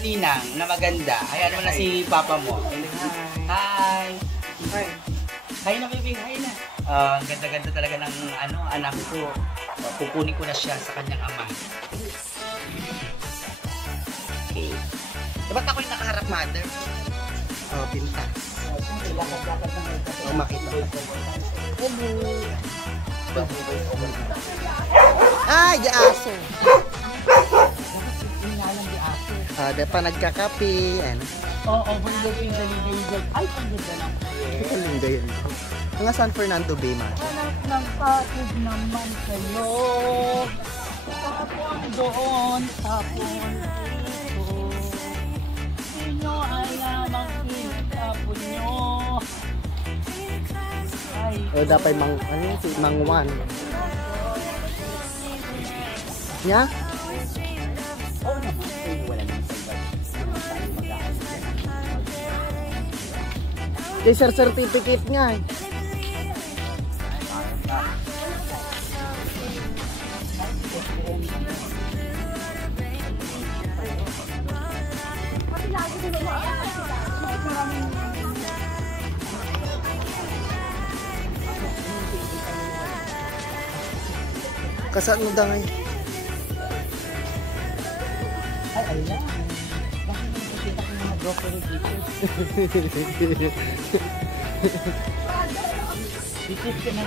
ninang na maganda. Ayan mo na si papa mo. Hi! Hi! Hi na, baby. Hi na. Ang ganda-ganda talaga ng anak ko. Kukunin ko na siya sa kanyang ama. Okay. Ba't ako yung nakaharap, mother? Oh, pintas. Oh, makita. Ay, di aso. Inalang di aso. Di pa nagkakapi. Oo, bundok yung daligaygay. Ay, ang ganda lang. Kalinda yun. Mga San Fernando Bay, ma. Anak ng patid naman kayo. Tapon doon, tapon dito. Inyo ay lamang itapon nyo. Ay, Dapat si Mang Juan. Nya? oo naman. Ay, wala naman sa May certificate nga eh. Kasaan mo dangay? Ay, ala. Bakit nakikita ko mga broccoli dito? Dito ka na.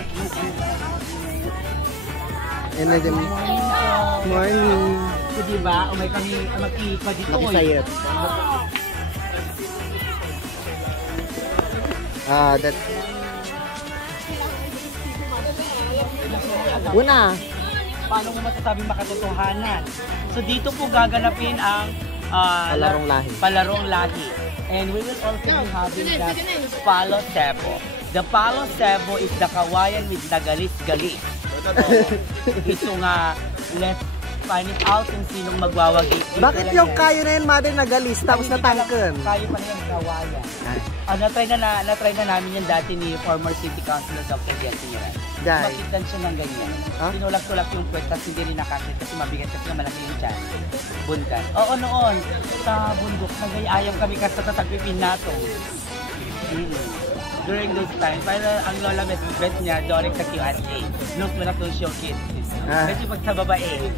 Morning. So, diba? Umay kami mag-iipa dito. Makisayot. That... Una. Paano mo masasabing makatotohanan? So, dito po gaganapin ang Palarong Lahi. And we will also be having the Palo Sebo. The Palo Sebo is the kawayan with nagalis-galis. Ito nga, let's find it out kung sinong magwawagi. Bakit yung kayo na yun, mother, nagalis, tapos natangken? Kayo pa na yung kawayan. Na-try na namin yan dati ni former City Councilor Dr. Jesse Miran. Makitan siya ng ganyan. Tinulak-tulak yung puwet kasi hindi rin nakakit kasi mabigat kasi nga malaki yung tiyan. Bunkan. Oo, noon. Sa bundok, nagayayam kami kasi sa tagpipin nato. During those times, parang ang lola bet niya, during sa Q&A. Look mo na to show kids. Kasi pag sa babae,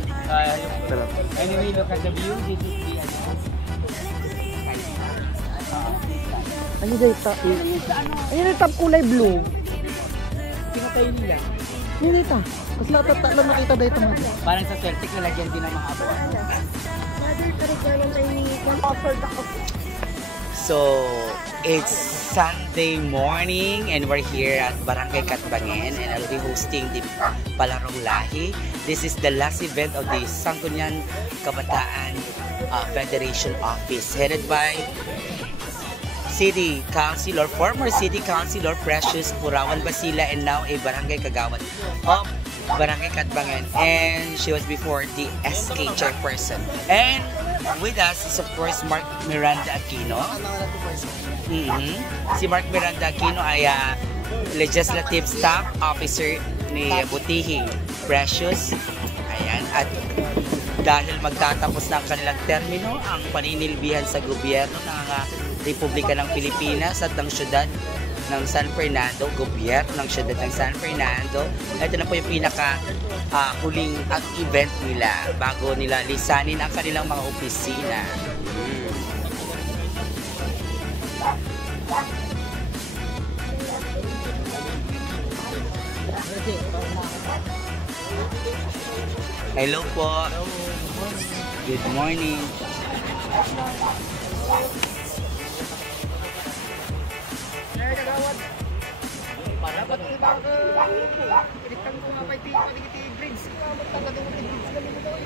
anyway, look at the view. This is the ano dito? Ayun yung top kulay blue. Pinatay nila. Hindi ito. Kasi lahat nakita dito mo. Parang sa Celtic nalagyan din ng mga abuan. So, it's Sunday morning and we're here at Barangay Katbangen and I'll be hosting the Palarong Lahi. This is the last event of the Sangguniang Kabataan Federation Office headed by City Councilor, former City Councilor Precious Purawan Basila and now a Barangay Kagawad of Barangay Katbangen, and she was before the SK chairperson. And with us is of course Mark Miranda Aquino. Si Mark Miranda Aquino ay Legislative Staff Officer ni Butihi Precious. Ayan, at dahil magtatapos na ang kanilang termino ang paninilbihan sa gobyerno ng Republika ng Pilipinas at ng syudad ng San Fernando, gobyerno ng syudad ng San Fernando. Ito na po yung pinaka huling event nila bago nila lisanin ang kanilang mga opisina. Hello po. Good morning. Dapat ko ba pinitang ko nga pa iti grades. Magtagadong iti grades kami mo doon.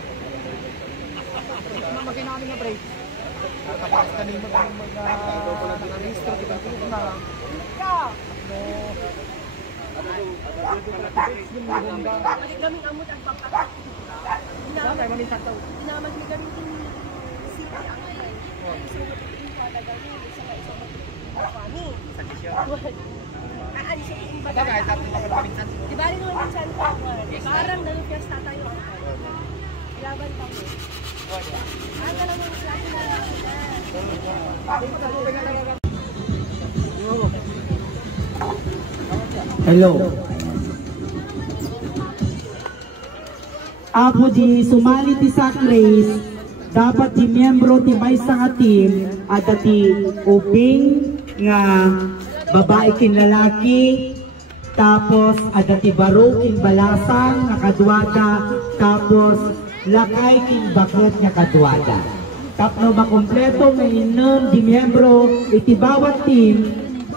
Mamagay namin na break. Tapos kami mag-registro kita ko na. Balik kami amot ang pagkakas. Dinamag ni kami din si Angay. So, pagkadagal niya, isa ka isa kami. Sa kisyo. Aan siya yung Aba kahit natin makapagpinsan. Di ba rin naman yung San Juan? Parang nalupiyasta tayo. Laban pa mo. Ano naman yung klase na Hello. Apo di sumali ti sack race, dapat di miyembro ti may nga team at ti uping nga babae kin lalaki, tapos ada ti baro kin balasang nga kadwada, tapos lakay kin bakit nga kadwada. Tapno makompleto nga inom di miyembro iti bawat team,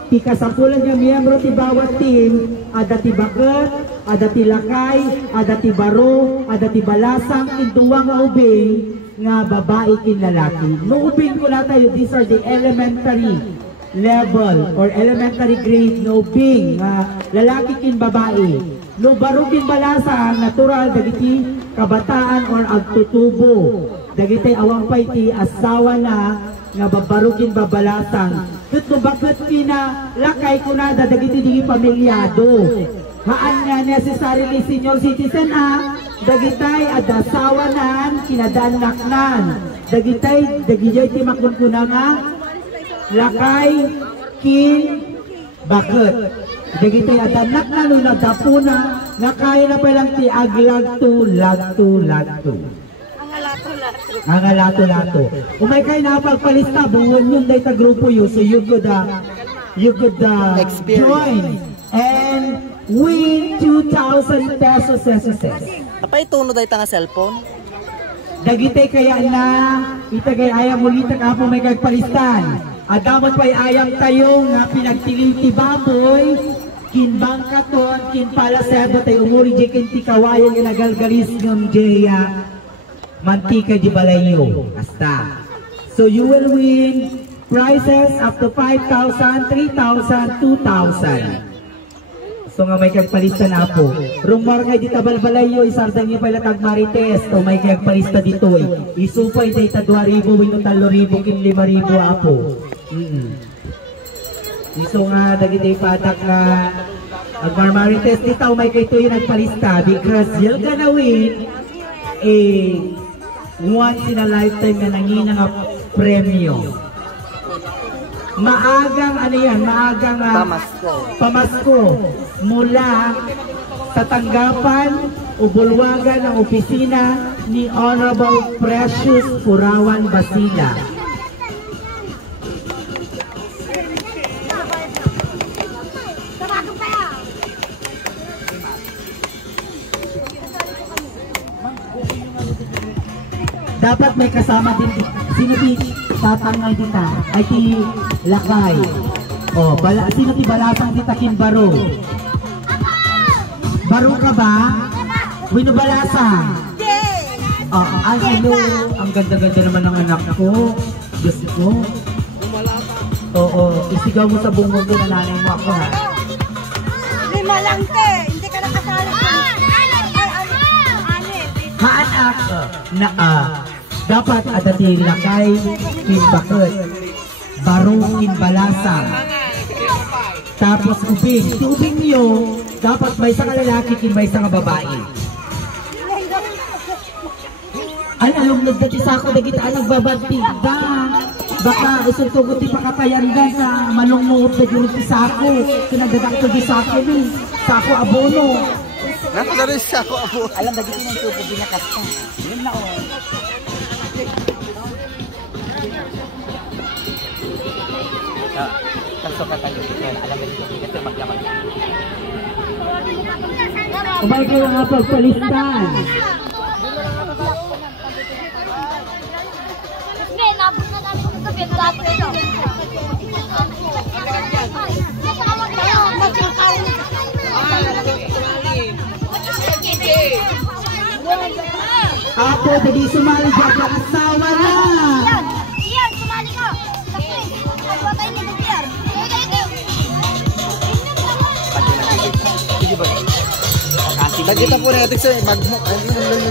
ti kasapulan nga miyembro ti bawat team, ada ti bakit, ada ti lakay, ada ti baro, ada ti balasang induwa nga ubing nga babae kin lalaki. No ubing ko na tayo, these are the elementary level or elementary grade no ubing nga lalaki kin babae. No baro kin balasang natural dagiti kabataan or agtutubo. Dagiti awang pay ti asawa na nga babarukin babalasang. Ket no bakit kina lakay kunada dagiti digi pamilyado. Haan nga necessarily senior citizen dagitay adasawanan kinadanaknan. Dagitay dagijay ti makunkuna nga lakay kin bakit. Dagitay adanaknan no nagdapuna nga kaya na palang ti aglagto. Ang lato-lato. Umay kayo na pagpalista, buwan yun dahi ta grupo yun, so you could join and win 2,000 pesos SSS. Apa ito no dahi ta nga cellphone? Dagitay kaya na, itagay ayam ulita ka po may kagpalistan. At dapat pa'y ayam tayo nga pinagtiling ti baboy, kinbang katon, kinpalasedo tayo umuri di kintikawayan yung nagalgalis ng Jaya. Mantika di balayo. Hasta. So you will win prizes up to 5,000, 3,000, 2,000. So nga may kagpalista na po. Rumor kay di tabal-balayo, isardang niyo pala tagmarites. O may kagpalista dito eh. Isupay day ta 2,000, wino 3,000, kin 5,000 apo. So nga dagiti patak nga agmarites dito may kay to yung nagpalista because you're gonna win once in a lifetime na nangina nga premyo. Maagang ano yan, maagang pamasko mula sa tanggapan o bulwagan ng opisina ni Honorable Precious Purawan Basila. Dapat may kasama din. Sino ti tatangay dita? Ay ti lakay. O, sino ti balasang dita kin baro? Baro ka ba? Wino balasang? Oh, ay hello. Ang ganda-ganda naman ng anak ko. Diyos ko. Oo, isigaw mo sa bungod ko na nanay mo ako ha. Lima lang te. Hindi ka nakasali. Maanak na dapat adati lakay kin bakit baro kin balasang tapos ubing si ubing niyo dapat may isang lalaki kin may isang babae. Alam nagdati sa ako dagita nagbabati da baka isuntugot ti pakatayangan sa manungmuot na yun ti sako kinagdadakto di sako ni sako abono. Nakadari sa ako abo. Alam dagiti ng tubo binakas ka. Yun na o. Kaso ka tayo dito. Alam dagiti kasi magdamag. Umay kayo nga pagpalistan. Sige, nabot na namin sa gabi. Tapos ito. Apo, dali sumali dyan sa asawa na. Iyan, sumali ka. Tapos tayo ni Gutier. Sige ba? Nagkita po natin sa magmuk.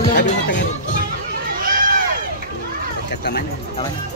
Sabi mo tangin. Pagkataman na.